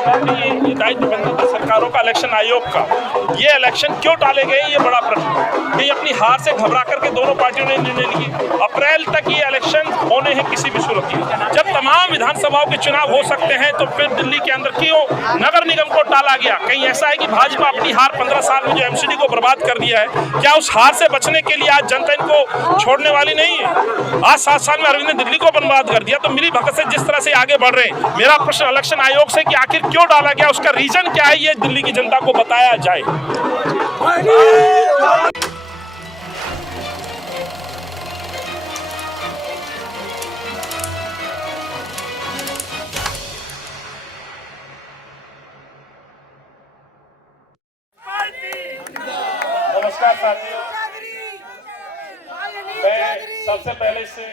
ये दायित्व बनता था सरकारों का, इलेक्शन आयोग का। ये इलेक्शन क्यों टाले गए, ये बड़ा प्रश्न है। ये अपनी हार से घबरा करके दोनों पार्टियों ने निर्णय लिए अप्रैल तक ये इलेक्शन होने हैं किसी भी सूरत में। जब तमाम विधानसभाओं के चुनाव हो सकते हैं तो फिर दिल्ली के अंदर क्यों नगर निगम को टाला गया? कहीं ऐसा है कि भाजपा अपनी हार 15 साल में जो एमसीडी को बर्बाद कर दिया है, क्या उस हार से बचने के लिए आज जनता इनको छोड़ने वाली नहीं है? आज 7 साल में अरविंद ने दिल्ली को बर्बाद कर दिया, तो मिली भगत से जिस तरह से आगे बढ़ रहे हैं, मेरा प्रश्न इलेक्शन आयोग से कि आखिर क्यों डाला गया, उसका रीजन क्या है, ये दिल्ली की जनता को बताया जाए। नमस्कार साथियों, मैं सबसे पहले से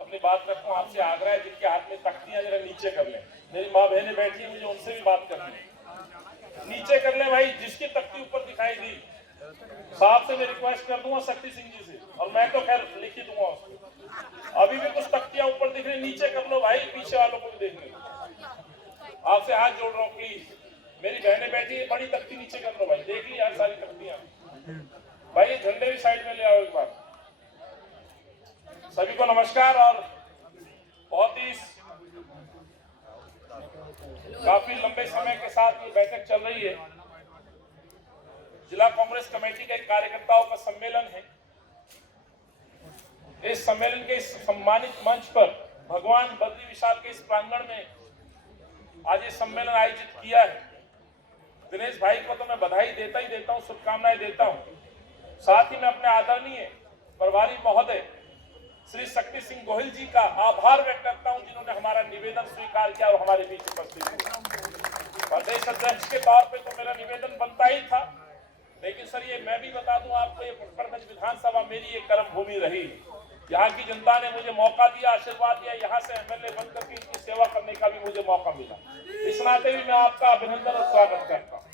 अपनी बात रखूं, आपसे आग्रह है जिनके हाथ में तख्तियां जरा नीचे कर लें। मेरी माँ बहनें बैठी हैं, मुझे उनसे भी बात करनी है, नीचे कर लें भाई। जिसकी तख्ती ऊपर दिखाई दी साहब से मैं रिक्वेस्ट कर दूंगा, शक्ति सिंह जी से, और मैं तो खैर लिख ही दूंगा उसको। अभी भी कुछ तख्तियां ऊपर दिख रही, नीचे कर लो भाई, पीछे वालों को भी देखने। आपसे हाथ जोड़ रहा हूँ प्लीज, मेरी बहनें बैठी है, बड़ी तख्ती नीचे कर लो भाई, देख ली यार सारी तख्तियां भाई। झंडे भी साइड में ले आओ एक बार। सभी को नमस्कार। और बहुत ही काफी लंबे समय के साथ ये बैठक चल रही है। जिला कांग्रेस कमेटी का एक कार्यकर्ताओं का सम्मेलन है। इस सम्मेलन के इस सम्मानित मंच पर भगवान बद्री विशाल के इस प्रांगण में आज ये सम्मेलन आयोजित किया है। दिनेश भाई को तो मैं बधाई देता ही देता हूँ, शुभकामनाएं देता हूँ। साथ ही मैं अपने आदरणीय प्रभारी महोदय श्री शक्ति सिंह गोहिल जी का आभार व्यक्त करता हूं, जिन्होंने हमारा निवेदन स्वीकार किया और हमारे बीच उपस्थित हुए। प्रदेश अध्यक्ष के तौर पे तो मेरा निवेदन बनता ही था, लेकिन सर ये मैं भी बता दूं आपको, ये पुष्परगंज विधानसभा मेरी एक कर्म भूमि रही। यहाँ की जनता ने मुझे मौका दिया, आशीर्वाद दिया, यहाँ से एमएलए बनकर के इनकी सेवा करने का भी मुझे मौका मिला। इस नाते भी मैं आपका अभिनंदन और स्वागत करता हूँ।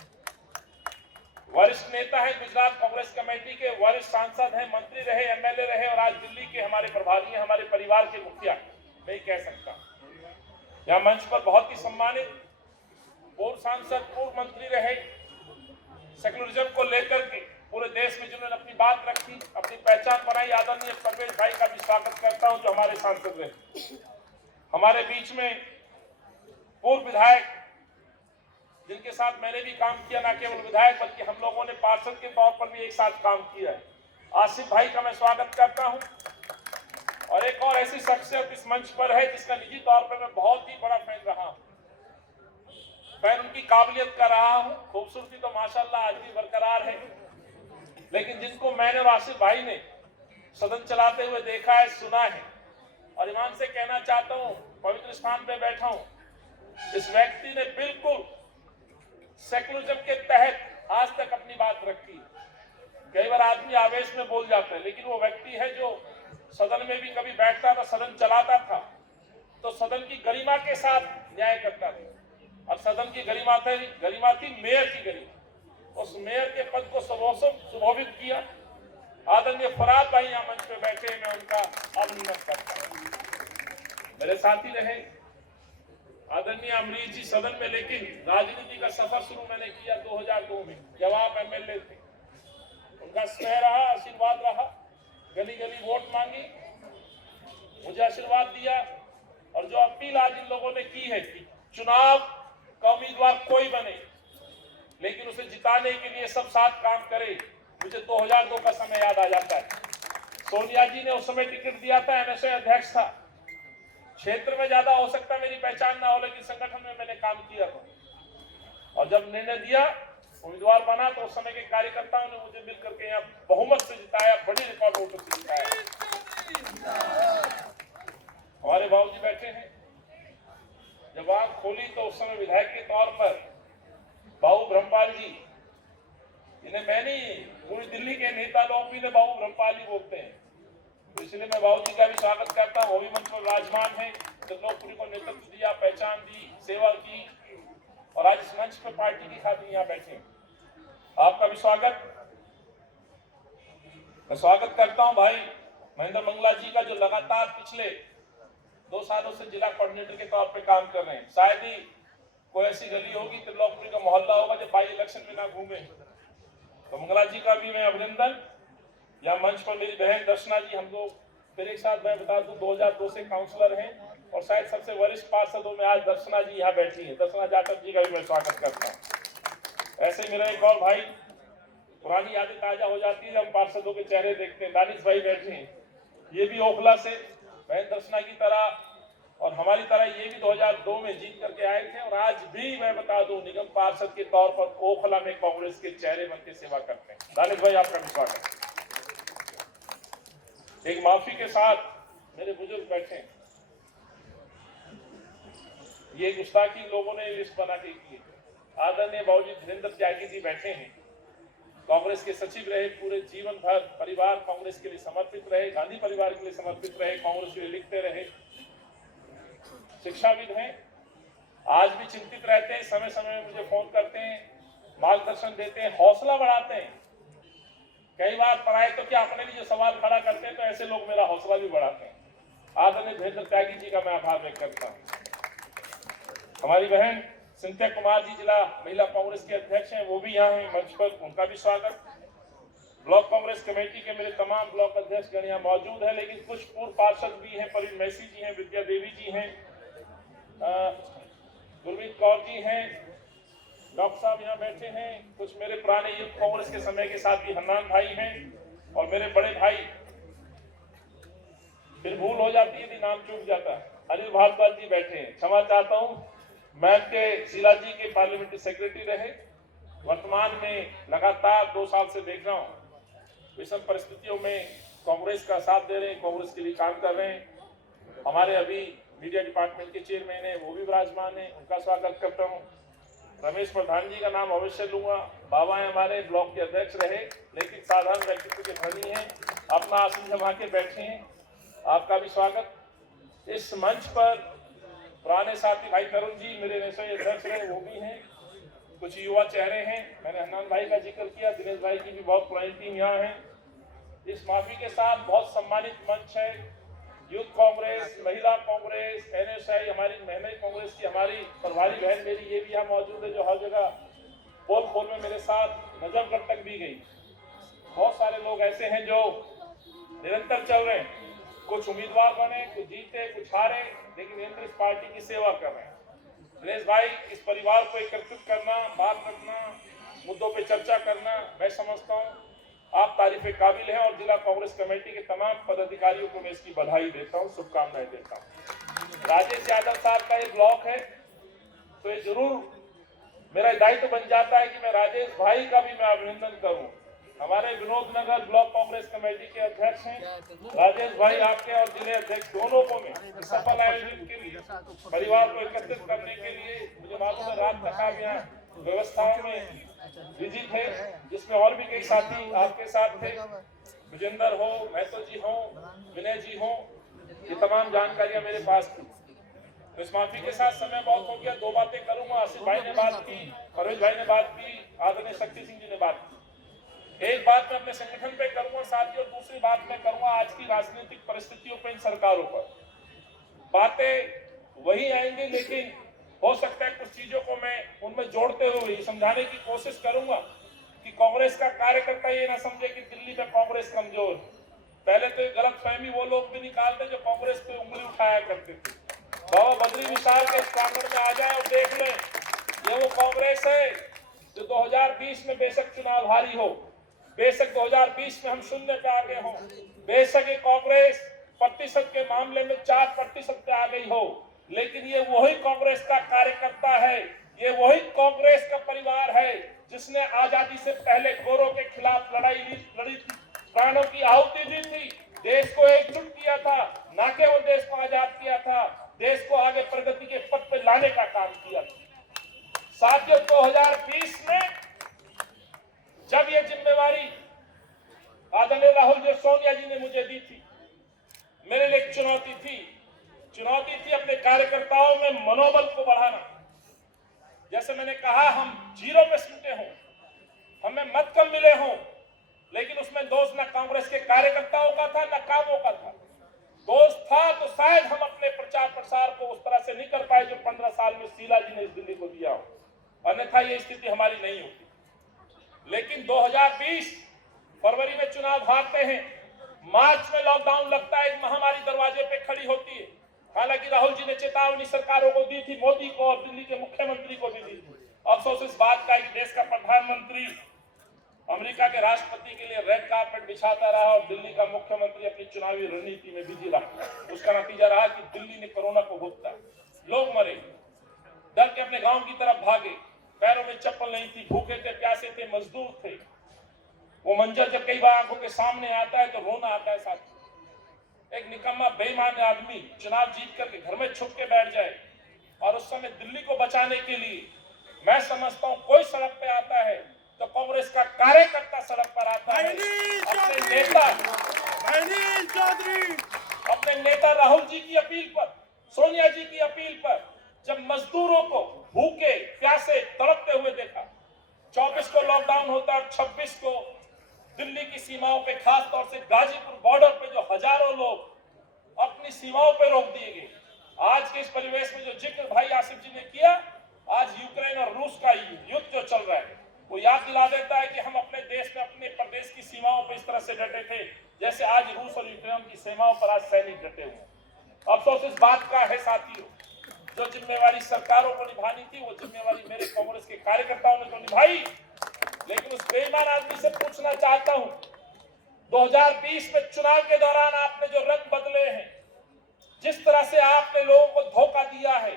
वरिष्ठ नेता है, गुजरात कांग्रेस कमेटी के वरिष्ठ सांसद हैं, मंत्री रहे, एमएलए रहे, और आज दिल्ली के हमारे प्रभारी हैं, हमारे परिवार के मुखिया। मैं कह सकता हूं यहाँ मंच पर बहुत ही सम्मानित पूर्व सांसद, पूर्व मंत्री रहे, सेक्युलरिज्म को लेकर के पूरे देश में जिन्होंने अपनी बात रखी, अपनी पहचान बनाई, आदरणीय परवेज भाई का भी स्वागत करता हूं जो हमारे सांसद रहे। हमारे बीच में पूर्व विधायक जिनके साथ मैंने भी काम किया, ना केवल विधायक बल्कि हम लोगों ने पार्षद के तौर पर भी एक साथ काम किया है, आसिफ भाई का मैं स्वागत करता हूं। और एक और ऐसी शख्सियत इस मंच पर है जिसका निजी तौर पर मैं बहुत ही बड़ा फैन रहा हूं, फैन उनकी काबिलियत का रहा हूं। खूबसूरती तो माशाल्लाह आज भी बरकरार है, लेकिन जिनको मैंने और आसिफ भाई ने सदन चलाते हुए देखा है, सुना है, और ईमान से कहना चाहता हूं, पवित्र स्थान पे बैठा हूं, इस व्यक्ति ने बिल्कुल सेक्युलरिज्म के तहत आज तक अपनी बात रखी। कई बार आदमी आवेश में बोल जाता है, लेकिन वो व्यक्ति है जो सदन में भी कभी बैठता था, सदन चलाता था तो सदन की गरिमा के साथ न्याय करता था। और सदन की गरिमा थी मेयर की गरिमा। उस मेयर के पद को सुशोभित किया। आदरणीय फराद भाई यहाँ मंच पे बैठे, मैं उनका अभिनंदन करता हूँ। मेरे साथी रहे आदरणीय अमरीश जी सदन में, लेकिन राजनीति का सफर शुरू मैंने किया 2002 में जब आप एमएलए थे। उनका स्नेह रहा, आशीर्वाद रहा, गली गली वोट मांगी, मुझे आशीर्वाद दिया। और जो अपील आज इन लोगों ने की है कि चुनाव का उम्मीदवार कोई बने, लेकिन उसे जिताने के लिए सब साथ काम करे, मुझे 2002 का समय याद आ जाता है। सोनिया जी ने उस समय टिकट दिया था, एनएसए अध्यक्ष था। क्षेत्र में ज्यादा हो सकता मेरी पहचान ना हो, लेकिन संगठन में मैंने काम किया था। और जब निर्णय दिया, उम्मीदवार बना, तो उस समय के कार्यकर्ताओं ने मुझे मिलकर के यहाँ बहुमत से जिताया, बड़ी रिकॉर्ड वोटों से जिताया। हमारे बाबूजी बैठे हैं, जब आंख खोली तो उस समय विधायक के तौर पर बाबू ब्रह्मपाल जी, इन्हें मैं नहीं, पूरी दिल्ली के नेता लोग भी बाबू ब्रह्मपाल जी बोलते हैं, इसलिए मैं बाबू जी का भी स्वागत करता हूँ। वो भी मंच पर विराजमान है, लोकपुरी को नेतृत्व दिया, पहचान दी, सेवा की, और आज इस मंच पर पार्टी की खातिर यहाँ बैठे। आपका भी मैं स्वागत करता हूँ भाई महेंद्र मंगला जी का, जो लगातार पिछले 2 सालों से जिला कोऑर्डिनेटर के तौर पे काम कर रहे हैं। शायद ही कोई ऐसी गली होगी, त्रिलोकपुरी का मोहल्ला होगा जब बाई इलेक्शन में ना घूमे। तो मंगला जी का भी मैं अभिनंदन। या मंच पर मेरी बहन दर्शना जी, हम लोग फिर एक साथ मैं बता दूं 2002 से काउंसलर हैं और शायद सबसे वरिष्ठ पार्षदों में आज दर्शना जी यहाँ बैठी है। दर्शना जाटव जी का भी मैं स्वागत करता हूँ। ऐसे ही मेरा एक और भाई, पुरानी यादें ताजा हो जाती है जब हम पार्षदों के चेहरे देखते हैं। दानिश भाई बैठे हैं, ये भी ओखला से बहन दर्शना की तरह और हमारी तरह ये भी 2002 में जीत करके आए थे और आज भी मैं बता दूं निगम पार्षद के तौर पर ओखला में कांग्रेस के चेहरे बन के सेवा करते हैं। दानिश भाई आपका भी स्वागत। एक माफी के साथ मेरे बुजुर्ग बैठे हैं, ये गुस्ताखी लोगों ने लिस्ट बना के की। आदरणीय बाबूजी धीरेन्द्र त्यागी जी बैठे हैं, कांग्रेस के सचिव रहे, पूरे जीवन भर परिवार कांग्रेस के लिए समर्पित रहे, गांधी परिवार के लिए समर्पित रहे, कांग्रेस के लिए लिखते रहे, शिक्षाविद हैं, आज भी चिंतित रहते हैं, समय समय में मुझे फोन करते हैं, मार्गदर्शन देते हैं, हौसला बढ़ाते हैं। कई बार पढ़ाए तो क्या अपने लिए जो सवाल खड़ा करते हैं तो ऐसे लोग मेरा हौसला भी बढ़ाते हैं। आदरणीय धीरेन्द्र त्यागी जी का मैं आभार व्यक्त करता हूँ। हमारी बहन सिंधिया कुमार जी जिला महिला कांग्रेस के अध्यक्ष हैं, वो भी यहाँ हैं मंच पर, उनका भी स्वागत। ब्लॉक कांग्रेस कमेटी के मेरे तमाम ब्लॉक अध्यक्ष गण यहाँ मौजूद है, लेकिन कुछ पूर्व पार्षद भी हैं, परवीन मैसी जी हैं, विद्या देवी जी हैं, गुरमीत कौर जी हैं, डॉक्टर साहब यहाँ बैठे हैं, कुछ मेरे पुराने यूथ कांग्रेस के समय के साथ भी हन्नान भाई हैं और मेरे बड़े भाई, फिर भूल हो जाती है, नाम चूक जाता है, अनिल भारद्वाज जी बैठे हैं, क्षमा चाहता हूँ। मैं के शीला जी के पार्लियामेंट्री सेक्रेटरी रहे, वर्तमान में लगातार 2 साल से देख रहा हूँ विषम परिस्थितियों में कांग्रेस का साथ दे रहे हैं, कांग्रेस के लिए काम कर रहे हैं। हमारे अभी मीडिया डिपार्टमेंट के चेयरमैन है, वो भी विराजमान है, उनका स्वागत करता हूँ। रमेश प्रधान जी का नाम अवश्य लूंगा, बाबा है हमारे, ब्लॉक के अध्यक्ष रहे, लेकिन साधारण व्यक्तित्व के धनी हैं, अपना आसन जमा के बैठे हैं, आपका भी स्वागत। इस मंच पर पुराने साथी भाई तरुण जी मेरे नेशनल अध्यक्ष रहे, वो भी हैं, कुछ युवा चेहरे हैं, मैंने हन्नान भाई का जिक्र किया, दिनेश भाई की भी बहुत पुरानी टीम यहाँ है। इस माफी के साथ बहुत सम्मानित मंच है, यूथ कांग्रेस, महिला कांग्रेस, एनएसआई, हमारी महिला कांग्रेस की हमारी प्रभारी बहन मेरी ये भी यहाँ मौजूद है, जो हर जगह पोल पोल में मेरे साथ नजफगढ़ तक भी गई। बहुत सारे लोग ऐसे हैं जो निरंतर चल रहे हैं, कुछ उम्मीदवार बने, कुछ जीते, कुछ हारे, लेकिन निरंतर इस पार्टी की सेवा कर रहे हैं। दिनेश भाई, इस परिवार को एकत्रित करना, बात रखना, मुद्दों पे चर्चा करना, मैं समझता हूँ आप तारीफ काबिल हैं और जिला कांग्रेस कमेटी के तमाम पदाधिकारियों को मैं इसकी बधाई देता हूँ, शुभकामनाएं देता हूँ। राजेश यादव साहब का ये ब्लॉक है, तो ये जरूर मेरा दायित्व बन जाता है कि मैं राजेश भाई का भी मैं अभिनंदन करूँ। हमारे विनोद नगर ब्लॉक कांग्रेस कमेटी के अध्यक्ष हैं राजेश भाई, आपके और जिले अध्यक्ष दोनों को मैं सफल आयोजन के लिए, परिवार को एकत्रित करने के लिए, मुझे मालूम है रात तक आप यहाँ व्यवस्थाओं में बिजी थे, जिसमें और भी कई साथी आपके साथ थे, विजेंद्र हो, महतो जी हो, विनय जी हो, ये तमाम जानकारियां मेरे पास थी। तो इस माफी के साथ समय बहुत हो गया, 2 बातें करूंगा। आसिफ भाई ने बात की, परवेज भाई ने बात की, आदरणीय शक्ति सिंह जी ने बात की। एक बात मैं अपने संगठन पे करूंगा साथी, और दूसरी बात मैं करूंगा आज की राजनीतिक परिस्थितियों पे, इन सरकारों पर। बातें वही आएंगी, लेकिन हो सकता है कुछ चीजों को मैं उनमें जोड़ते हुए समझाने की कोशिश करूंगा कि कांग्रेस का कार्यकर्ता ये ना समझे कि दिल्ली में कांग्रेस कमजोर है। पहले तो गलतफहमी वो लोग भी निकालते जो कांग्रेस पे उंगली उठाया करते थे। बाबा बद्री विशाल के प्रांगण में आ जाए और देख लें, ये वो कांग्रेस है जो 2020 में बेशक चुनाव हारी हो, बेशक 2020 में हम शून्य पे आ गए हों, बेशक ये कांग्रेस प्रतिशत के मामले में 4% पे आ गई हो, लेकिन ये वही कांग्रेस का कार्यकर्ता है, ये वही कांग्रेस का परिवार है जिसने आजादी से पहले गोरों के खिलाफ लड़ी थी, प्राणों की आहुति दी थी, देश को एकजुट किया था, न केवल देश को आजाद किया था, देश को आगे प्रगति के पथ पे लाने का काम किया था। साथियों, 2020 में जब ये जिम्मेवारी आदरणीय राहुल जी सोनिया जी ने मुझे दी थी, मेरे लिए एक चुनौती थी अपने कार्यकर्ताओं में मनोबल को बढ़ाना। जैसे मैंने कहा, हम 0 पे सिमटे हों, हमें मत कम मिले हों, लेकिन उसमें दोष न कांग्रेस के कार्यकर्ताओं का था न कामों का था। दोस्त था तो शायद हम अपने प्रचार प्रसार को उस तरह से नहीं कर पाए जो 15 साल में शीला जी ने इस दिल्ली को दिया हो, अन्यथा ये स्थिति हमारी नहीं होती। लेकिन 2020 फरवरी में चुनाव हारते हैं, मार्च में लॉकडाउन लगता है, एक महामारी दरवाजे पे खड़ी होती है। हालांकि राहुल जी ने चेतावनी सरकारों को दी थी, मोदी को और दिल्ली के मुख्यमंत्री को भी दी थी। अफसोस इस बात का कि देश का प्रधानमंत्री अमेरिका के राष्ट्रपति के लिए रेड कार्पेट बिछाता रहा और दिल्ली का मुख्यमंत्री अपनी चुनावी रणनीति में बिजी रहा। उसका नतीजा रहा कि दिल्ली ने कोरोना को भुगता, लोग मरे, डर के अपने गांव की तरफ भागे, पैरों में चप्पल नहीं थी, भूखे थे, प्यासे थे, मजदूर थे। वो मंजर जब कई बार आंखों के सामने आता है तो रोना आता है। साथ एक निकम्मा बेईमान आदमी चुनाव जीत करके घर में छुप के बैठ जाए और उस समय दिल्ली को बचाने के लिए मैं समझता हूं कोई सड़क पे आता है तो कांग्रेस का कार्यकर्ता सड़क पर आता है, अपने नेता राहुल जी की अपील पर, सोनिया जी की अपील पर, जब मजदूरों को भूखे प्यासे तड़पते हुए देखा। 24 को लॉकडाउन होता है और 26 को दिल्ली की सीमाओं पे, खास तौर से गाजीपुर बॉर्डर पे जो हजारों लोग अपनी सीमाओं पे रोक दिए गए। आज के इस परिवेश में जो जिक्र भाई आसिफ जी ने किया, आज यूक्रेन और रूस का युद्ध जो चल रहा है वो याद दिला देता है कि हम अपने देश में, अपने प्रदेश की सीमाओं पर इस तरह से डटे थे जैसे आज रूस और यूक्रेन की सीमाओं पर आज सैनिक डटे हुए। अफसोस इस बात का है साथियों, जो जिम्मेवारी सरकारों को निभानी थी वो जिम्मेवारी मेरे कांग्रेस के कार्यकर्ताओं ने तो निभाई। लेकिन उस बेईमान आदमी से पूछना चाहता हूं, 2020 में चुनाव के दौरान आपने जो रंग बदले हैं, जिस तरह से आपने लोगों को धोखा दिया है,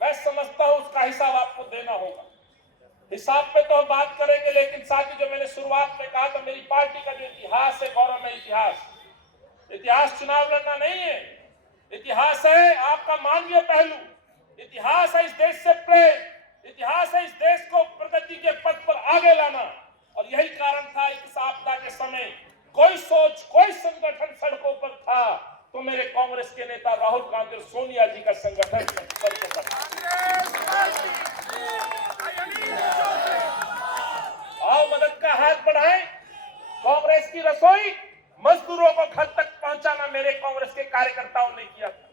मैं समझता हूं उसका हिसाब आपको देना होगा। हिसाब पे तो हम बात करेंगे, लेकिन साथ ही जो मैंने शुरुआत में कहा था, मेरी पार्टी का जो इतिहास है, गौरव में इतिहास चुनाव लड़ना नहीं है, इतिहास है आपका मानवीय पहलू, इतिहास है इस देश से प्रेम, इतिहास है इस देश को प्रगति के पथ पर आगे लाना। और यही कारण था इस आपदा के समय कोई सोच, कोई संगठन सड़कों पर था तो मेरे कांग्रेस के नेता राहुल गांधी और सोनिया जी का संगठन सड़कों पर था। आओ मदद का हाथ बढ़ाएं। कांग्रेस की रसोई मजदूरों को घर तक पहुंचाना मेरे कांग्रेस के कार्यकर्ताओं ने किया था।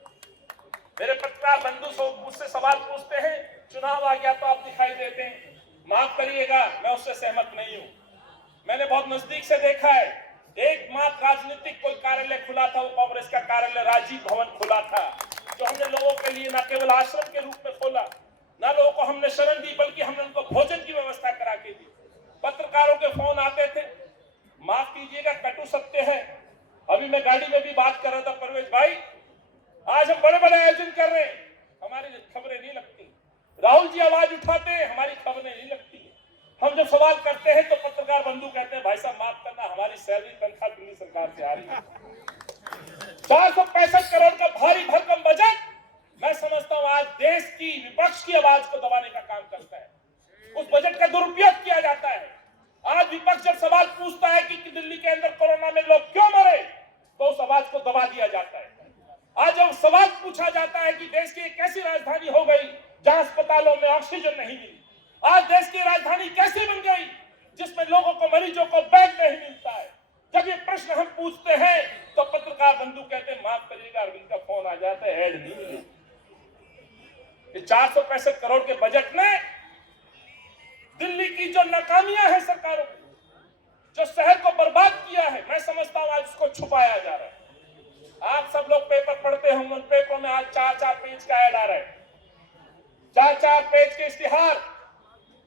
मेरे पत्रकार बंधु मुझसे सवाल पूछते हैं, चुनाव आ गया तो आप दिखाई देते हैं। माफ करिएगा, मैं उससे सहमत नहीं हूं। मैंने बहुत नजदीक से देखा है, एकमात्र राजनीतिक कोई कार्यालय खुला था वो कांग्रेस का कार्यालय राजीव भवन खुला था, जो हमने लोगों के लिए न केवल आश्रम के रूप में खोला, न लोगों को हमने शरण दी, बल्कि हमने उनको भोजन की व्यवस्था करा के दी। पत्रकारों के फोन आते थे, माफ कीजिएगा कटु सत्य है, अभी मैं गाड़ी में भी बात कर रहा था, परवेज भाई आज हम बड़े बड़े आयोजन कर रहे हैं, हमारी खबरें नहीं लगती। राहुल जी आवाज उठाते हैं, हमारी खबरें नहीं लगती। हम जब सवाल करते हैं तो पत्रकार बंधु कहते हैं भाई साहब माफ करना, हमारी सैलरी तनख्वाह दिल्ली सरकार से आ रही है। 465 करोड़ का भारी भरकम बजट, मैं समझता हूं आज देश की विपक्ष की आवाज को दबाने का काम करता है। उस बजट का दुरुपयोग किया जाता है। आज विपक्ष जब सवाल पूछता है कि दिल्ली के अंदर कोरोना में लोग क्यों मरे, तो उस आवाज को दबा दिया जाता है। आज जब सवाल पूछा जाता है कि देश की एक ऐसी राजधानी हो गई जहां अस्पतालों में ऑक्सीजन नहीं मिली, आज देश की राजधानी कैसी बन गई जिसमें लोगों को, मरीजों को बेड नहीं मिलता है, जब ये प्रश्न हम पूछते हैं तो पत्रकार बंधु कहते हैं माफ करिएगा, अरविंद का फोन आ जाता है, ऐड नहीं मिली। 465 करोड़ के बजट में दिल्ली की जो नाकामियां हैं सरकारों की, जो शहर को बर्बाद किया है, मैं समझता हूं आज उसको छुपाया जा रहा है। आप सब लोग पेपर पढ़ते होंगे, उन पेपरों में आज 4-4 पेज का ऐड आ रहा है, 4-4 पेज के इश्तिहार।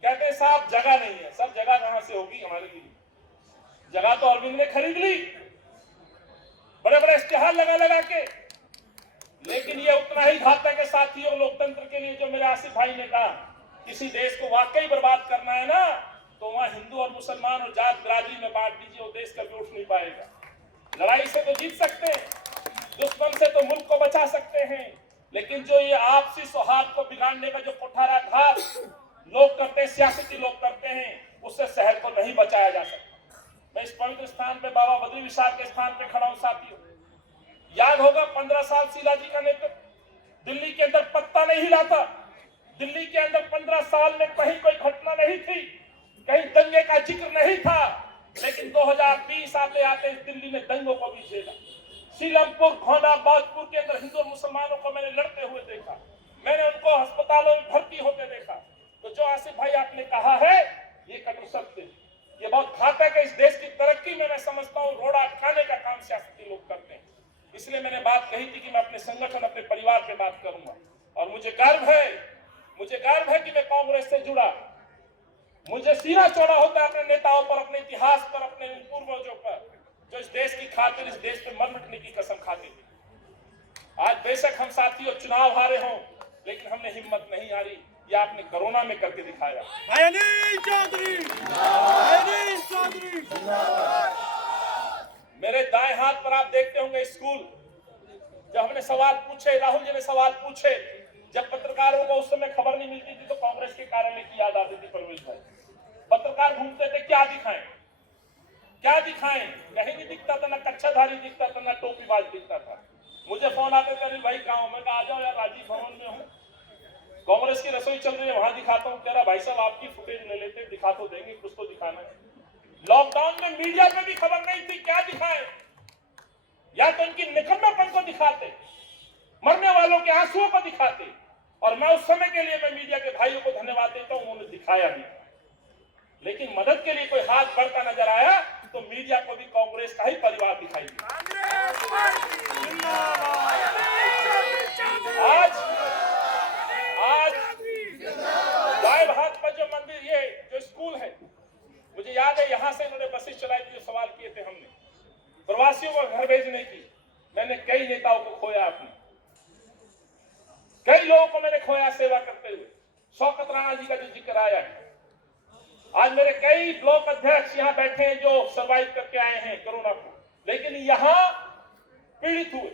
कहते हैं साहब जगह नहीं है। सब जगह कहां से होगी हमारे लिए? जगह तो अरविंद ने खरीद ली, बड़े बड़े इश्तिहार लगा लगा के। लेकिन ये उतना ही घातक है साथियों लोकतंत्र के लिए, जो मेरे आसिफ भाई ने कहा, किसी देश को वाकई बर्बाद करना है ना, तो वहां हिंदू और मुसलमान और जात बिरादरी में बांट दीजिए, वो देश कभी उठ नहीं पाएगा। लड़ाई से तो जीत सकते हैं, दुश्मन से तो मुल्क को बचा सकते हैं, लेकिन जो ये आपसी सौहार्द को बिगाड़ने का जो कुठाराघात लोग करते हैं, सियासती लोग करते हैं, उससे शहर को नहीं बचाया जा सकता। मैं इस पवित्र स्थान पे, बाबा बद्री विशाल के स्थान पे खड़ा हूं साथियों। याद होगा 15 साल शीला जी का नेतृत्व, दिल्ली के अंदर पत्ता नहीं हिला था। दिल्ली के अंदर 15 साल में कहीं कोई घटना नहीं थी, कहीं दंगे का जिक्र नहीं था। लेकिन 2020 आते आते इस दिल्ली ने दंगों को भी झेला, सीलमपुर, खोना, बाजपुर के अंदर हिंदू और मुसलमानों को मैंने लड़ते हुए देखा, मैंने उनको अस्पतालों में भर्ती होते देखा। तो जो आसिफ भाई आपने कहा है ये कटु सत्य, ये बहुत घातक है। इस देश की तरक्की में मैं समझता हूँ रोड़ा अटकाने का काम सियासती लोग करते हैं। इसलिए मैंने बात कही थी कि मैं अपने संगठन, अपने परिवार पे बात करूंगा। और मुझे गर्व है कि मैं कांग्रेस से जुड़ा। मुझे सीना चौड़ा होता है अपने नेताओं पर, अपने इतिहास पर, अपने पूर्वजों पर, जो इस देश की खातिर, इस देश पे मर मिटने की कसम खाते थे। आज बेशक हम साथियों चुनाव हारे हों, लेकिन हमने हिम्मत नहीं हारी। ये आपने कोरोना में करके दिखाया। मेरे दाएं हाथ पर आप देखते होंगे स्कूल। जब हमने सवाल पूछे, राहुल जी ने सवाल पूछे, जब पत्रकारों को उस समय खबर नहीं मिलती थी तो कांग्रेस के कार्यालय की याद आती थी। परवेश भाई, पत्रकार घूमते थे, क्या दिखाएं, कहीं नहीं दिखता था, ना कच्छाधारी दिखता था, ना टोपीबाज दिखता था। मुझे फोन आते थे, भाई गाँव में, आ जाओ यार, राजीव भवन में हूँ, कांग्रेस की रसोई चल रही है, वहां दिखाता हूँ। कह रहा भाई साहब आपकी फुटेज ले लेते, दिखा तो देंगे, कुछ तो दिखाना है। लॉकडाउन में मीडिया में भी खबर नहीं थी, क्या दिखाएं? या तो उनकी निकम्मेपन को दिखाते, मरने वालों के आंसुओं को दिखाते। और मैं उस समय के लिए मैं मीडिया के भाइयों को धन्यवाद देता हूं, उन्होंने दिखाया भी। लेकिन मदद के लिए कोई हाथ बढ़ता नजर आया तो मीडिया को भी कांग्रेस का ही परिवार दिखाई दिया। आज दाएं हाथ पर जो मंदिर, ये जो स्कूल है, मुझे याद है यहां से इन्होंने बसें चलाई थी, जो सवाल किए थे हमने प्रवासियों को घर भेजने की। मैंने कई नेताओं को खोया, अपने कई लोगों को मैंने खोया सेवा करते हुए। शौकत राणा जी का जो जिक्र आया है, आज मेरे कई ब्लॉक अध्यक्ष यहाँ बैठे हैं जो सर्वाइव करके आए हैं कोरोना को, लेकिन यहाँ पीड़ित हुए,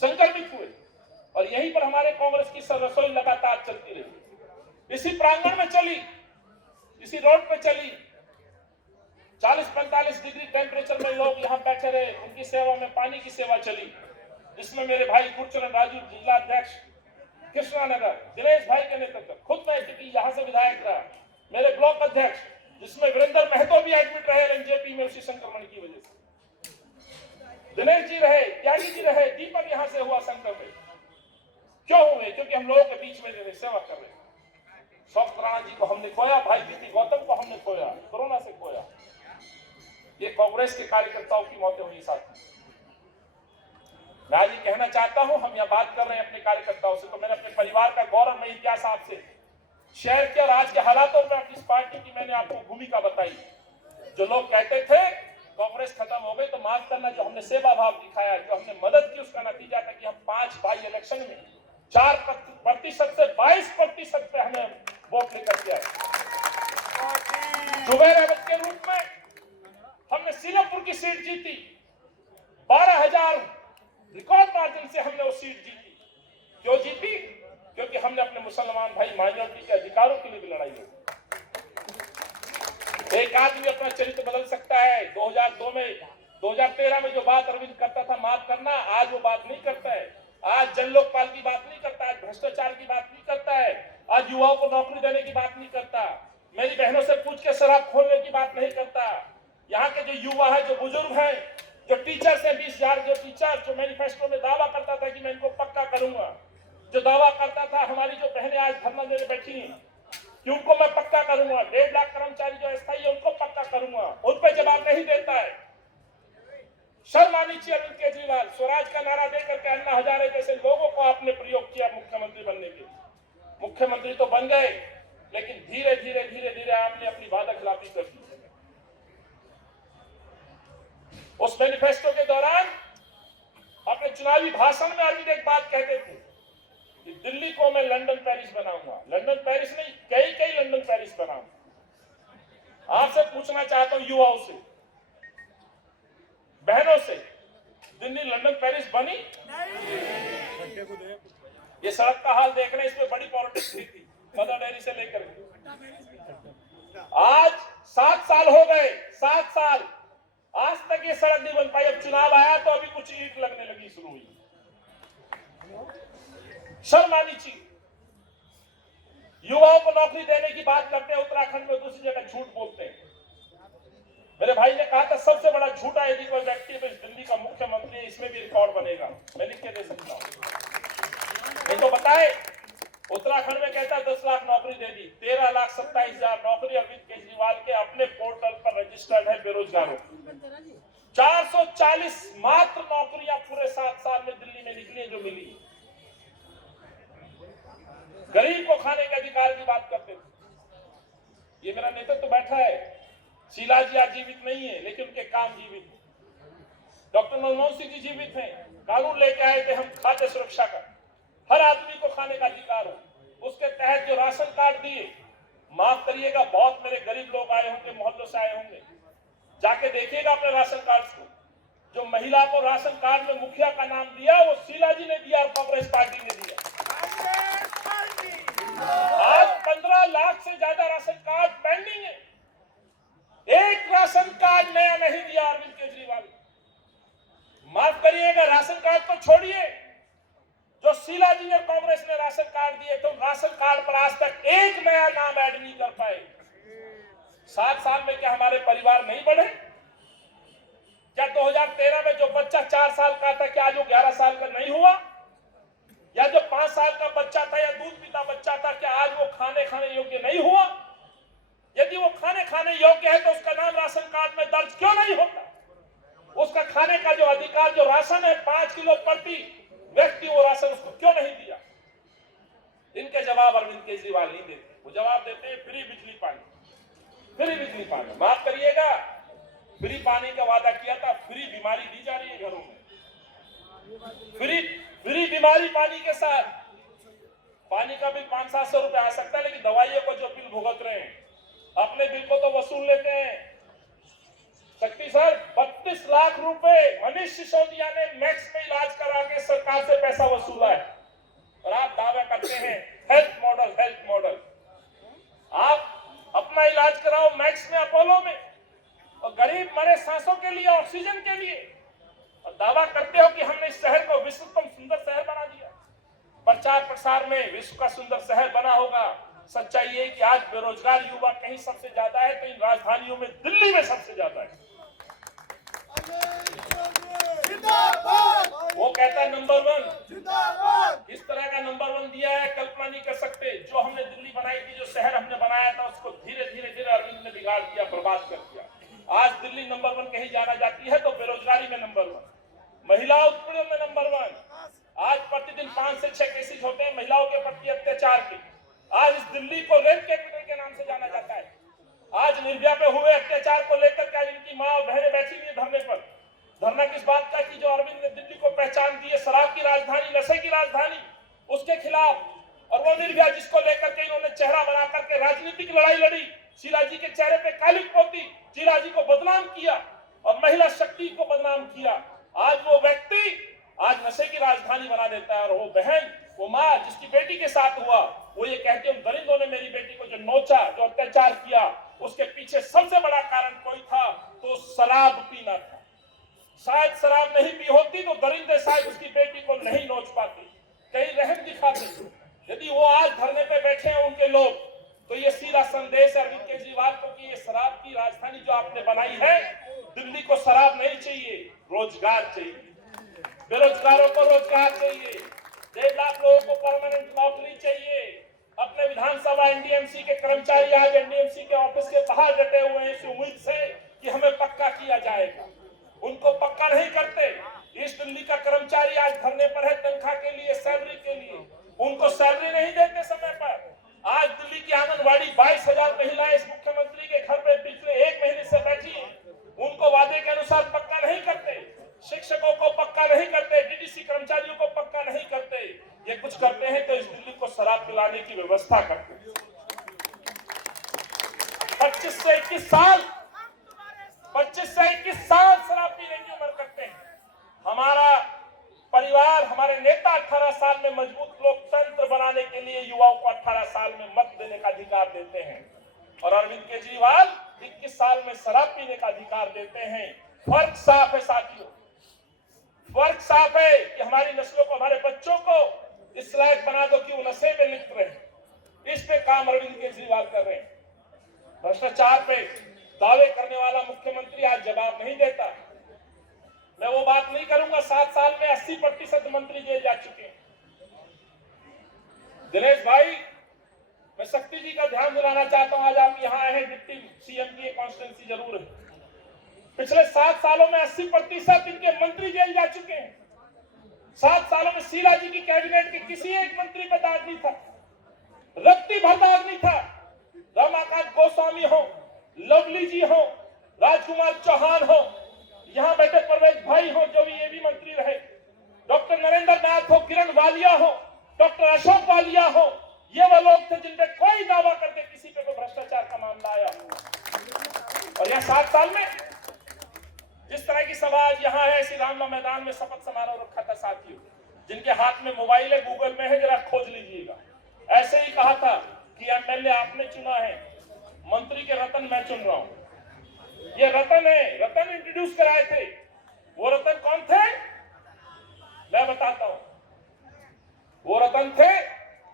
संक्रमित हुए। और यहीं पर हमारे कांग्रेस की रसोई लगातार चलती रही, इसी प्रांगण में चली, इसी रोड पे चली। 40-45 डिग्री टेम्परेचर में लोग यहाँ बैठे रहे, उनकी सेवा में पानी की सेवा चली, जिसमें मेरे भाई गुरचरण राजू जिला अध्यक्ष कृष्णानगर, दिनेश भाई के नेतृत्व, खुद मैं यहाँ से विधायक रहा, मेरे ब्लॉक अध्यक्ष, जिसमें वीरेंद्र महतो भी एडमिट रहे एनजेपी में उसी संक्रमण की वजह से, दिनेश जी रहे, त्यागी जी रहे, दीपक यहाँ से हुआ संक्रमित। क्यों हुए? क्योंकि हम लोगों के बीच में रहे, सेवा कर रहे। शौकत राणा जी को हमने खोया, भाई दीदी गौतम को हमने खोया, कोरोना से खोया। ये कांग्रेस के कार्यकर्ताओं की मौतें हुई साथी। मैं आज ये कहना चाहता हूं, हम यहाँ बात कर रहे हैं अपने कार्यकर्ताओं से, तो मैंने अपने परिवार का गौरव में इतिहास आपसे शेयर किया। और आज के हालातों में इस पार्टी की मैंने आपको भूमिका बताई। जो लोग कहते थे कांग्रेस खत्म हो गई, तो माफ करना, जो हमने सेवा भाव दिखाया, जो हमने मदद की, उसका नतीजा था कि हम 5 बाई इलेक्शन में 4% से 22% पे हमें वोट लेकर के आए। जुबैर अहमद के रूप में हमने सीलमपुर की सीट जीती, 12,000 रिकॉर्ड मार्जिन से हमने वो सीट जीती। क्यों जीती? क्योंकि हमने अपने मुसलमान भाई माइनॉरिटी के अधिकारों के लिए भी लड़ाई लड़ी। एक आदमी अपना चरित्र बदल सकता है। 2013 में जो बात अरविंद करता था, माफ करना, आज वो बात नहीं करता है। आज जन लोकपाल की बात नहीं करता है, भ्रष्टाचार की बात नहीं करता है, आज युवाओं को नौकरी देने की बात नहीं करता, मेरी बहनों से पूछ के शराब खोलने की बात नहीं करता। यहाँ के जो युवा है, जो बुजुर्ग हैं, जो टीचर्स है, 20,000 जो टीचर जो मैनिफेस्टो में दावा करता था कि मैं इनको पक्का करूंगा, जो दावा करता था, हमारी जो बहनें आज धरना देने बैठी हैं कि उनको मैं पक्का करूंगा, 1.5 लाख कर्मचारी जो अस्थायी है उनको पक्का करूंगा, उन पर जवाब नहीं देता है। शर्म आनी चाहिए अरविंद केजरीवाल। स्वराज का नारा देकर के अन्ना हजारे जैसे लोगों को आपने प्रयोग किया मुख्यमंत्री बनने के। मुख्यमंत्री तो बन गए, लेकिन धीरे धीरे आपने अपनी वादा खिलाफी कर दी। उस मैनिफेस्टो के दौरान अपने चुनावी भाषण में अरविंद एक बात कहते थे कि दिल्ली को मैं लंदन पेरिस बनाऊंगा। लंदन पेरिस नहीं, कई लंदन पेरिस बनाऊंगा। आपसे पूछना चाहता हूं, युवाओं से, बहनों से, दिल्ली लंदन पेरिस बनी? ये सड़क का हाल देख रहे हैं, इसमें बड़ी पॉलिटिक्स हुई थी मदर डेयरी से लेकर। आज 7 साल हो गए, 7 साल, आज तक ये सड़क नहीं बन पाई। अब चुनाव आया तो अभी कुछ ईंट लगने लगी, शुरू हुई। शर्म आनी चाहिए। युवाओं को नौकरी देने की बात करते हैं उत्तराखंड में, दूसरी जगह झूठ बोलते हैं। मेरे भाई ने कहा था सबसे बड़ा झूठा यदि कोई व्यक्ति तो इस दिल्ली का मुख्यमंत्री है, इसमें भी रिकॉर्ड बनेगा। मैं लिख के दे सकता हूं। नहीं तो बताए, उत्तराखंड में कहता 10 लाख नौकरी दे दी, 13,27,000 नौकरी अरविंद केजरीवाल के अपने पोर्टल पर रजिस्टर्ड है बेरोजगारों। 440 मात्र नौकरियां पूरे 7 साल में दिल्ली में निकली जो मिली। गरीब को खाने के अधिकार की बात करते थे। ये मेरा नेतृत्व तो बैठा है, शीला जी आज जीवित नहीं है लेकिन उनके काम जीवित है। डॉक्टर मनमोहन सिंह जी जीवित हैं, कानून लेके आए थे हम खाद्य सुरक्षा का, हर आदमी को खाने का अधिकार हो। उसके तहत जो राशन कार्ड दिए, माफ करिएगा बहुत मेरे गरीब लोग आए होंगे, मोहल्लों से आए होंगे, जाके देखिएगा अपने राशन कार्ड को। जो महिला को राशन कार्ड में मुखिया का नाम दिया वो शीला जी ने दिया और कांग्रेस पार्टी ने दिया। आज 15 लाख से ज्यादा राशन कार्ड पेंडिंग है, एक राशन कार्ड नया नहीं दिया अरविंद केजरीवाल। माफ करिएगा, राशन कार्ड तो छोड़िए, जो शीला जी ने कांग्रेस ने राशन कार्ड दिए तो राशन कार्ड पर आज तक एक नया नाम ऐड नहीं कर पाए। 7 साल में क्या हमारे परिवार नहीं बढ़े? क्या 2013 में जो बच्चा 4 साल का था क्या आज वो 11 साल का नहीं हुआ? या जो 5 साल का बच्चा था या दूध पीता बच्चा था क्या आज वो खाने योग्य नहीं हुआ? यदि वो खाने योग्य है तो उसका नाम राशन कार्ड में दर्ज क्यों नहीं होता? उसका खाने का जो अधिकार, जो राशन है 5 किलो प्रति व्यक्ति, वो राशन उसको क्यों नहीं दिया? इनके जवाब अरविंद केजरीवाल नहीं देते। वो जवाब देते हैं फ्री बिजली पानी, फ्री बिजली पानी। माफ करिएगा, फ्री पानी का वादा किया था, फ्री बीमारी दी जा रही है घरों में। फ्री बीमारी पानी के साथ, पानी का बिल 500-700 रुपए आ सकता है, लेकिन दवाइयों को जो बिल भुगत रहे हैं, अपने बिल को तो वसूल लेते हैं। शक्ति सर, 32 लाख रुपए मनीष सिसोदिया ने मैक्स में इलाज करा के सरकार से पैसा वसूला है, और आप दावा करते हैं हेल्थ मॉडल, हेल्थ मॉडल। आप अपना इलाज कराओ मैक्स में, अपोलो में, और गरीब मरे सांसों के लिए, ऑक्सीजन के लिए, और दावा करते हो कि हमने इस शहर को विश्वतम सुंदर शहर बना दिया। प्रचार प्रसार में विश्व का सुंदर शहर बना होगा। सच्चाई ये कि आज बेरोजगार युवा कहीं सबसे ज्यादा है तो इन राजधानियों में दिल्ली में सबसे ज्यादा है। वो कहता है नंबर 1, इस तरह का नंबर 1 दिया है, कल्पना नहीं कर सकते। जो हमने दिल्ली बनाई थी, जो शहर हमने बनाया था, उसको धीरे धीरे अरविंद ने बिगाड़ दिया, बर्बाद कर दिया। आज दिल्ली नंबर 1 कहीं जाना जाती है तो बेरोजगारी में नंबर 1, महिला उत्पीड़न में नंबर 1। आज प्रतिदिन 5 से 6 केसेस होते हैं महिलाओं के प्रति अत्याचार के। आज इस दिल्ली को रेप कैपिटल के नाम से जाना जाता है। आज निर्भया पे हुए अत्याचार को लेकर क्या इनकी माँ और बहनें बैठी हुई है धरने पर? धरना किस बात का कि जो अरविंद ने दिल्ली को पहचान दी है शराब की राजधानी, नशे की राजधानी, उसके खिलाफ। और वो निर्भया जिसको लेकर के इन्होंने चेहरा बना करके राजनीतिक लड़ाई लड़ी, शीला जी के चेहरे पे काली पोती, शीला जी को बदनाम किया और महिला शक्ति को बदनाम किया। आज वो व्यक्ति आज नशे की राजधानी बना देता है, और वो बहन, वो माँ जिसकी बेटी के साथ हुआ, वो ये कहती है दरिंदों ने मेरी बेटी को जो नोचा, जो अत्याचार किया, उसके पीछे सबसे बड़ा कारण कोई था तो शराब पीना था। शायद शराब नहीं पी होती तो दरिंदे शायद उसकी बेटी को नहीं नोच पाते, कहीं रहम दिखाते। यदि वो आज धरने पे बैठे हैं उनके लोग, तो ये सीधा संदेश है अरविंद केजरीवाल को कि ये शराब की राजधानी जो आपने बनाई है, दिल्ली को शराब नहीं चाहिए, रोजगार चाहिए। बेरोजगारों को रोजगार चाहिए, 1.5 लाख लोगों को परमानेंट नौकरी चाहिए। अपने विधानसभा एनडीएमसी के कर्मचारी आज एनडीएमसी के ऑफिस के बाहर डटे हुए हैं इस उम्मीद से कि हमें पक्का किया जाएगा। उनको पक्का नहीं करते। इस दिल्ली का कर्मचारी आज धरने पर है तनख्वाह के लिए, सैलरी के लिए, उनको सैलरी नहीं देते समय पर। आज दिल्ली की आंगनबाड़ी 22,000 महिलाएं इस मुख्यमंत्री के घर पे पिछले 1 महीने से बैठी है, उनको वादे के अनुसार पक्का नहीं करते। शिक्षकों को पक्का नहीं करते, डीडीसी कर्मचारियों को पक्का नहीं करते। ये कुछ करते हैं तो इस दिल्ली को शराब पिलाने की व्यवस्था करते हैं। 25 से 21 साल शराब पीने की उम्र करते हैं। हमारा परिवार, हमारे नेता 18 साल में मजबूत लोकतंत्र बनाने के लिए युवाओं को 18 साल में मत देने का अधिकार देते हैं, और अरविंद केजरीवाल 21 साल में शराब पीने का अधिकार देते हैं। फर्क साफ है साथियों, फर्क साफ है कि हमारी नस्लों को, हमारे बच्चों को इस लायक बना दो कि वो नशे में लिप्त रहे। इस पे काम अरविंद केजरीवाल कर रहे हैं। भ्रष्टाचार पे दावे करने वाला मुख्यमंत्री आज जवाब नहीं देता। मैं वो बात नहीं करूंगा 7 साल में 80% मंत्री जेल जा चुके हैं। दिनेश भाई, मैं शक्ति जी का ध्यान दिलाना चाहता हूं, आज आप यहां आए हैं, डिप्टी सीएम की कॉन्स्टिट्यूंसी जरूर है। पिछले 7 सालों में 80% इनके मंत्री जेल जा चुके हैं। 7 सालों में शीला जी की कैबिनेट के किसी एक मंत्री पर दाग नहीं था, रत्ती भर दाग नहीं था। रमाकांत गोस्वामी हो, लवली जी हो, राजकुमार चौहान हो, यहां बैठे परवेज भाई हो जो भी ये भी मंत्री रहे, डॉक्टर नरेंद्र नाथ हो, किरण वालिया हो, डॉक्टर अशोक वालिया हो, ये वो लोग थे जिनपे कोई दावा करके किसी पे कोई भ्रष्टाचार का मामला आया। और यह 7 साल में जिस तरह की सभा आज यहाँ है, ऐसी रामला मैदान में शपथ समारोह रखा था साथियों, जिनके हाथ में मोबाइल है, गूगल में है, जरा खोज लीजिएगा। ऐसे ही कहा था कि एमएलए आपने चुना है, मंत्री के रतन मैं चुन रहा हूं। ये रतन है, रतन इंट्रोड्यूस कराए थे। वो रतन कौन थे मैं बताता हूं। वो रतन थे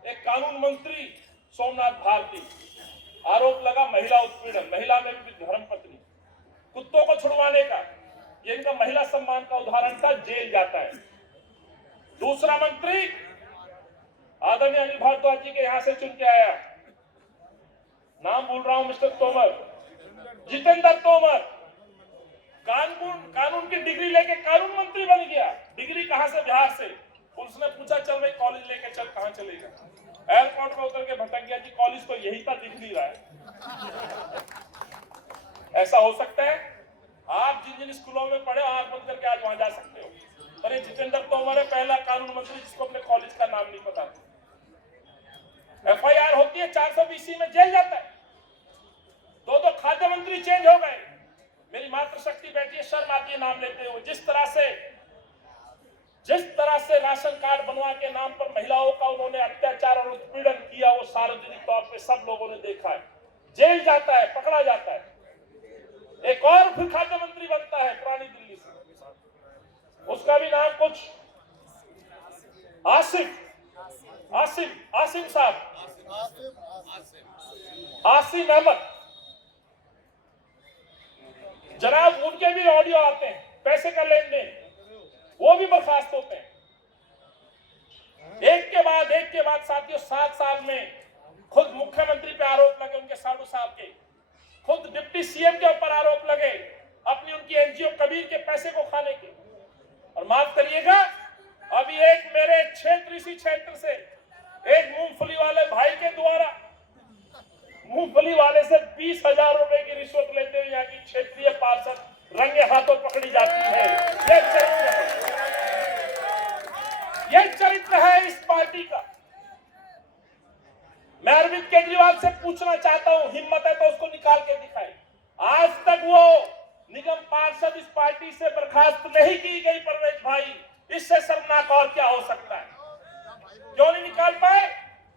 एक कानून मंत्री सोमनाथ भारती। आरोप लगा महिला उत्पीड़न, महिला में भी धर्मपत्नी, कुत्तों को छुड़वाने का, ये इनका महिला सम्मान का उदाहरण था, जेल जाता है। दूसरा मंत्री आदरणीय अनिल भारद्वाज जी के यहां से चुन के आया, नाम भूल रहा हूं, मिस्टर तोमर, जितेंद्र तोमर, कानून की डिग्री लेके कानून मंत्री बन गया। डिग्री कहां से? बिहार से। पुलिस ने पूछा चल भाई कॉलेज लेके चल, कहां चलेगा? एयरपोर्ट में उतर के भटक गया जी, कॉलेज तो यही था, दिख नहीं रहा है। ऐसा हो सकता है? आप जिन जिन स्कूलों में पढ़े आंख बंद करके आज वहां जा सकते हो, पर ये जितेंद्र तोमर है पहला कानून मंत्री जिसको अपने कॉलेज का नाम नहीं पता। एफआईआर होती है 420 में, जेल जाता है। दो खाद्य मंत्री चेंज हो गए। मेरी मातृशक्ति बैठी है, शर्म आती है नाम लेते हुए। जिस तरह से राशन कार्ड बनवा के नाम पर महिलाओं का उन्होंने अत्याचार और उत्पीड़न किया, वो सार्वजनिक तौर पे सब लोगों ने देखा है। जेल जाता है, पकड़ा जाता है। एक और फिर खाद्य मंत्री बनता है पुरानी दिल्ली से, उसका भी नाम कुछ आसिम साहब, आसिम अहमद। जनाब, उनके भी ऑडियो आते हैं, पैसे का लेन देन, वो भी बर्खास्त होते हैं। एक के बाद साथियों 7 साल में खुद मुख्यमंत्री पे आरोप लगे, उनके साधु साहब के, खुद डिप्टी सीएम के ऊपर आरोप लगे अपनी उनकी एनजीओ कबीर के पैसे को खाने के। और माफ करिएगा, अभी एक मेरे इसी क्षेत्र से एक मूंगफली वाले भाई के द्वारा मूंगफली वाले से 20,000 रुपए की रिश्वत लेते हुए यहाँ की क्षेत्रीय पार्षद रंगे हाथों पकड़ी जाती है। यह चरित्र है इस पार्टी का। मैं अरविंद केजरीवाल से पूछना चाहता हूं, हिम्मत है तो उसको निकाल के दिखाए। आज तक वो निगम पार्षद इस पार्टी से बर्खास्त नहीं की गई। परवेज भाई, इससे शर्मनाक और क्या हो सकता है? क्यों नहीं निकाल पाए?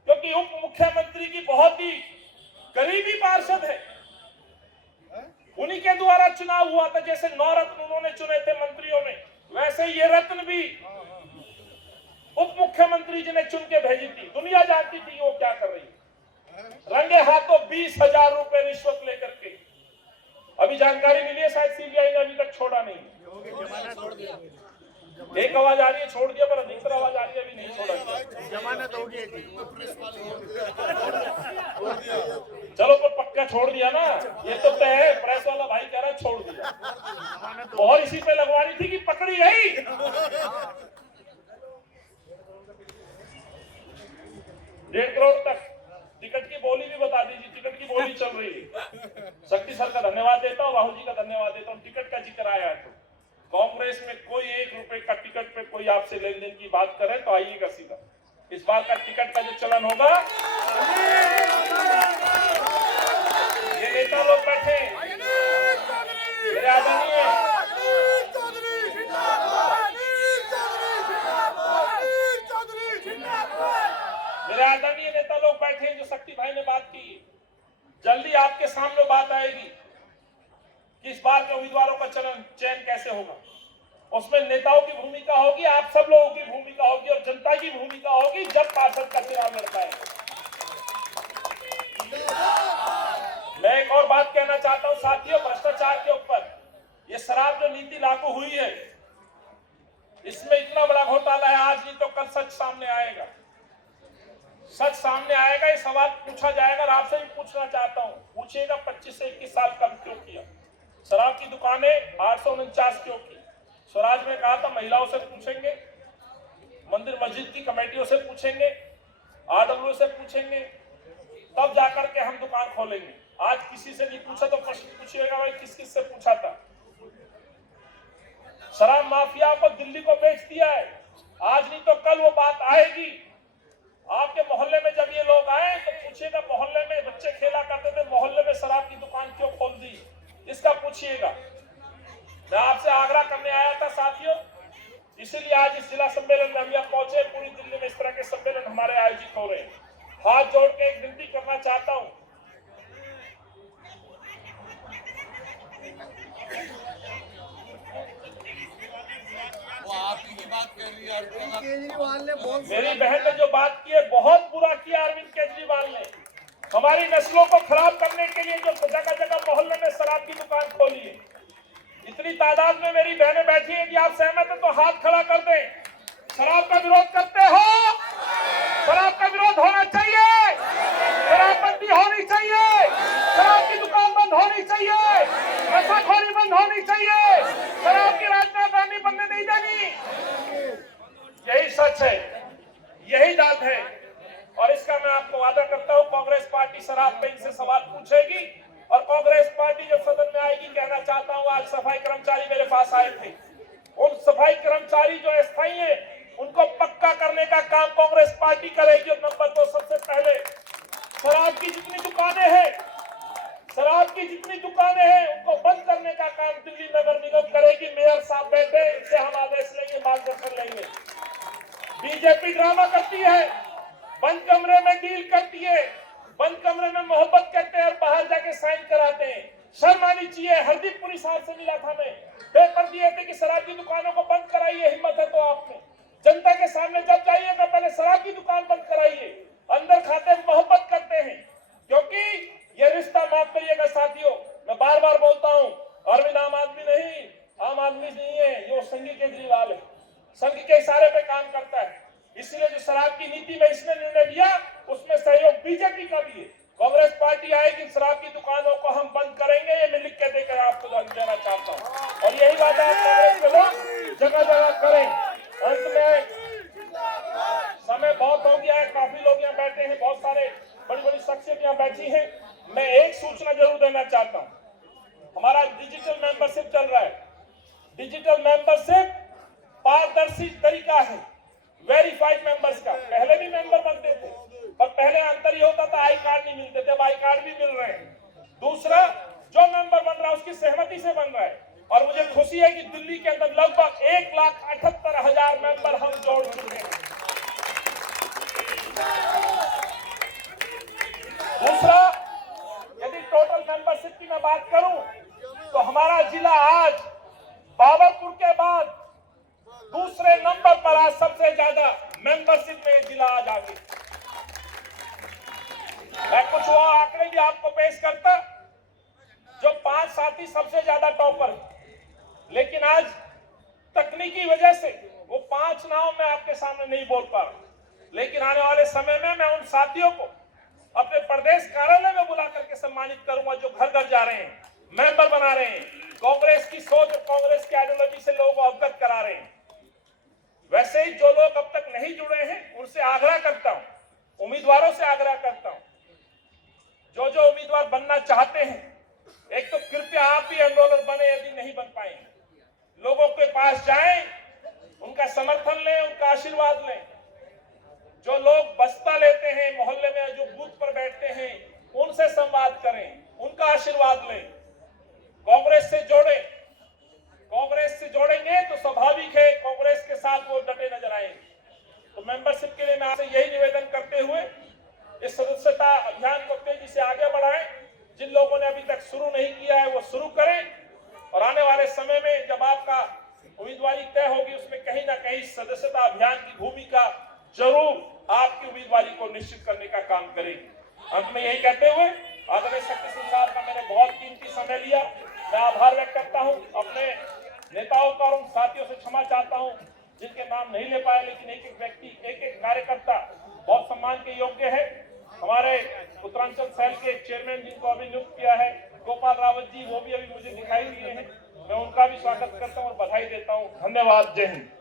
क्योंकि उप मुख्यमंत्री की बहुत ही करीबी पार्षद है, उन्हीं के द्वारा चुनाव हुआ था। जैसे 9 रत्न उन्होंने चुने थे मंत्रियों में, वैसे ये रत्न भी उप मुख्यमंत्री जी ने चुन के भेजी थी। दुनिया जानती थी वो क्या कर रही है। रंगे हाथों 20,000 रुपए रिश्वत लेकर के। अभी जानकारी मिली है, शायद सीबीआई ने अभी तक छोड़ा नहीं। एक आवाज आ रही है छोड़ दिया, पर अधिकतर आवाज आ रही है अभी नहीं छोड़ा। जमानत होगी, चलो पर पक्का छोड़ दिया ना, ये तो तय है। प्रेस वाला भाई कह रहा है छोड़ दिया, और इसी पे लगवानी थी कि पकड़ी गई। 1.5 करोड़ तक टिकट की बोली भी बता दीजिए, टिकट की बोली चल रही है। शक्ति सर का धन्यवाद देता हूँ, राहुल जी का धन्यवाद देता हूँ। टिकट का जिक्र आया है तो कांग्रेस में कोई 1 रुपए का टिकट पे कोई आपसे लेन देन की बात करे तो आइएगा सीधा। इस बार का टिकट का जो चलन होगा, ये नेता लोग बैठे मेरे आदरणीय नेता लोग बैठे हैं, जो शक्ति भाई ने बात की, जल्दी आपके सामने बात आएगी कि इस बार के उम्मीदवारों का चयन कैसे होगा। उसमें नेताओं की भूमिका होगी, आप सब लोगों की भूमिका होगी और जनता की भूमिका होगी जब पार्षद का चुनाव लड़ता है। मैं एक और बात कहना चाहता हूं साथियों, भ्रष्टाचार के ऊपर। ये शराब जो नीति लागू हुई है, इसमें इतना बड़ा घोटाला है, आज नहीं तो कल सच सामने आएगा। सच सामने आएगा, ये सवाल पूछा जाएगा और आपसे भी पूछना चाहता हूं, पूछिएगा 25 से 21 साल कम क्यों किया? शराब की दुकानें 849 क्यों की? स्वराज में कहा था महिलाओं से पूछेंगे, मंदिर मस्जिद की कमेटियों से पूछेंगे, आरडब्ल्यू से पूछेंगे, तब जाकर के हम दुकान खोलेंगे। आज किसी से नहीं पूछा तो प्रश्न पूछिएगा भाई किस किस से पूछा था? शराब माफिया को दिल्ली को बेच दिया है, आज नहीं तो कल वो बात आएगी। आपके मोहल्ले में जब ये लोग आए तो पूछिएगा मोहल्ले में बच्चे खेला करते थे, मोहल्ले में शराब की दुकान क्यों खोल दी, इसका पूछिएगा। मैं आपसे आग्रह करने आया था साथियों, इसीलिए आज इस जिला सम्मेलन में हम यहाँ पहुंचे। पूरी दिल्ली में इस तरह के सम्मेलन हमारे आयोजित हो रहे हैं। हाथ जोड़ के एक विनती करना चाहता हूं, वो आप ही की बात कर रही है। केजरीवाल ने बहुत मेरी बहन ने जो बात की है, बहुत बुरा किया अरविंद केजरीवाल ने। हमारी नस्लों को खराब करने के लिए जो जगह जगह मोहल्ले में शराब की दुकान खोली है, इतनी तादाद में मेरी बहनें बैठी हैं कि आप सहमत हैं तो हाथ खड़ा कर दें। शराब का विरोध करते हो? शराब का विरोध होना चाहिए, शराबबंदी होनी चाहिए, शराब की दुकान बंद होनी चाहिए, नशाखोरी बंद होनी चाहिए, शराब की राजनीति बनने नहीं देनी। यही सच है, यही बात है, और इसका मैं आपको वादा करता हूं कांग्रेस पार्टी शराब पे इनसे सवाल पूछेगी और कांग्रेस पार्टी जब सदन में आएगी, कहना चाहता हूं आज सफाई कर्मचारी मेरे पास आए थे, उन सफाई कर्मचारी जो अस्थायी है उनको पक्का करने का काम कांग्रेस पार्टी करेगी। नंबर 2, सबसे पहले शराब की जितनी दुकानें हैं, उनको बंद करने का काम दिल्ली नगर निगम करेगी। मेयर साहब बैठे, इनसे हम आदेश लेंगे, मार्गदर्शन लेंगे। बीजेपी ड्रामा करती है, बंद कमरे में डील करती है, बंद कमरे में मोहब्बत करते हैं और बाहर जाके साइन कराते हैं। शर्म आनी चाहिए। हरदीपपुरी साहब से मिला था मैं, पेपर दिए थे कि शराब की दुकानों को बंद कराइए, हिम्मत है तो आपने जनता के सामने जब जाइएगा पहले शराब की दुकान बंद कराइए। अंदर खाते मोहब्बत करते हैं, क्योंकि ये रिश्ता माफ करिएगा साथियों, मैं बार बार बोलता हूं, अरविंद आम आदमी नहीं, आम आदमी नहीं है, ये संघी केजरीवाल है, संघ के इशारे पे काम करता है। इसलिए जो शराब की नीति में इसने निर्णय लिया उसमें सहयोग बीजेपी का भी है। कांग्रेस पार्टी आएगी, शराब की दुकानों को हम बंद करेंगे, ये मैं लिख के देकर आपको देना चाहता हूँ, और यही बात आप कांग्रेस के लोग जगह जगह करें। अंत में समय बहुत हो गया है, काफी लोग यहाँ बैठे हैं, बहुत सारे बड़ी बड़ी शख्सियत यहाँ बैठी हैं। मैं एक सूचना जरूर देना चाहता हूँ, हमारा डिजिटल मेंबरशिप चल रहा है। डिजिटल मेंबरशिप पारदर्शी तरीका है वेरीफाइड मेंबर्स का। पहले भी मेंबर बनते थे, पर पहले अंतर ये होता था आई कार्ड नहीं मिलते थे, अब आई कार्ड भी मिल रहे हैं। दूसरा, जो मेंबर बन रहा है उसकी सहमति से बन रहा है, और मुझे खुशी है कि दिल्ली के अंदर लगभग 1,78,000 मेंबर हम जोड़ चुके हैं। दूसरा, यदि टोटल मेंबरशिप की मैं बात करूं तो हमारा जिला आज बाबरपुर के बाद दूसरे नंबर पर आज सबसे ज्यादा मेंबरशिप में जिला आज आगे। मैं कुछ वो आंकड़े भी आपको पेश करता, जो 5 साथी सबसे ज्यादा टॉपर है, लेकिन आज तकनीकी वजह से वो 5 नाम मैं आपके सामने नहीं बोल पा रहा, लेकिन आने वाले समय में मैं उन साथियों को अपने प्रदेश कार्यालय में बुला करके सम्मानित करूंगा जो घर घर जा रहे हैं, मेंबर बना रहे हैं, कांग्रेस की सोच और कांग्रेस की आइडियोलॉजी से लोगों को अवगत करा रहे हैं। वैसे ही जो लोग अब तक नहीं जुड़े हैं उनसे आग्रह करता हूं, उम्मीदवारों से आग्रह करता हूं, जो जो उम्मीदवार बनना चाहते हैं, एक तो कृपया आप भी एनरोलर बने, यदि नहीं बन पाए लोगों के पास जाएं, उनका समर्थन लें, उनका आशीर्वाद लें। जो लोग बस्ता लेते हैं मोहल्ले में, जो बूथ पर बैठते हैं, उनसे संवाद करें, उनका आशीर्वाद लें, कांग्रेस से जोड़ें। कांग्रेस से जोड़ेंगे तो स्वाभाविक है कांग्रेस के साथ वो डटे नजर आएंगे। तो मेंबरशिप के लिए मैं आपसे यही निवेदन करते हुए इस सदस्यता अभियान को तेजी से आगे बढ़ाएं। जिन लोगों ने अभी तक शुरू नहीं किया है वो शुरू करें, और आने वाले समय में जब आपका उम्मीदवारी तय होगी उसमें कहीं ना कहीं सदस्यता अभियान की भूमिका जरूर आपकी उम्मीदवारी को निश्चित करने का काम करेगी। अंत में यही कहते हुए आदरणीय शक्ति सिंह साहब का मैंने बहुत समय लिया। मैं आभार व्यक्त करता हूं अपने नेताओं का और उन साथियों से क्षमा चाहता हूं जिनके नाम नहीं ले पाए, लेकिन एक एक व्यक्ति, एक एक कार्यकर्ता बहुत सम्मान के योग्य है। हमारे उत्तरांचल सेल के चेयरमैन जिनको अभी नियुक्त किया है, गोपाल रावत जी, वो भी अभी मुझे दिखाई दिए हैं। मैं उनका भी स्वागत करता हूं और बधाई देता हूं। धन्यवाद। जय हिंद।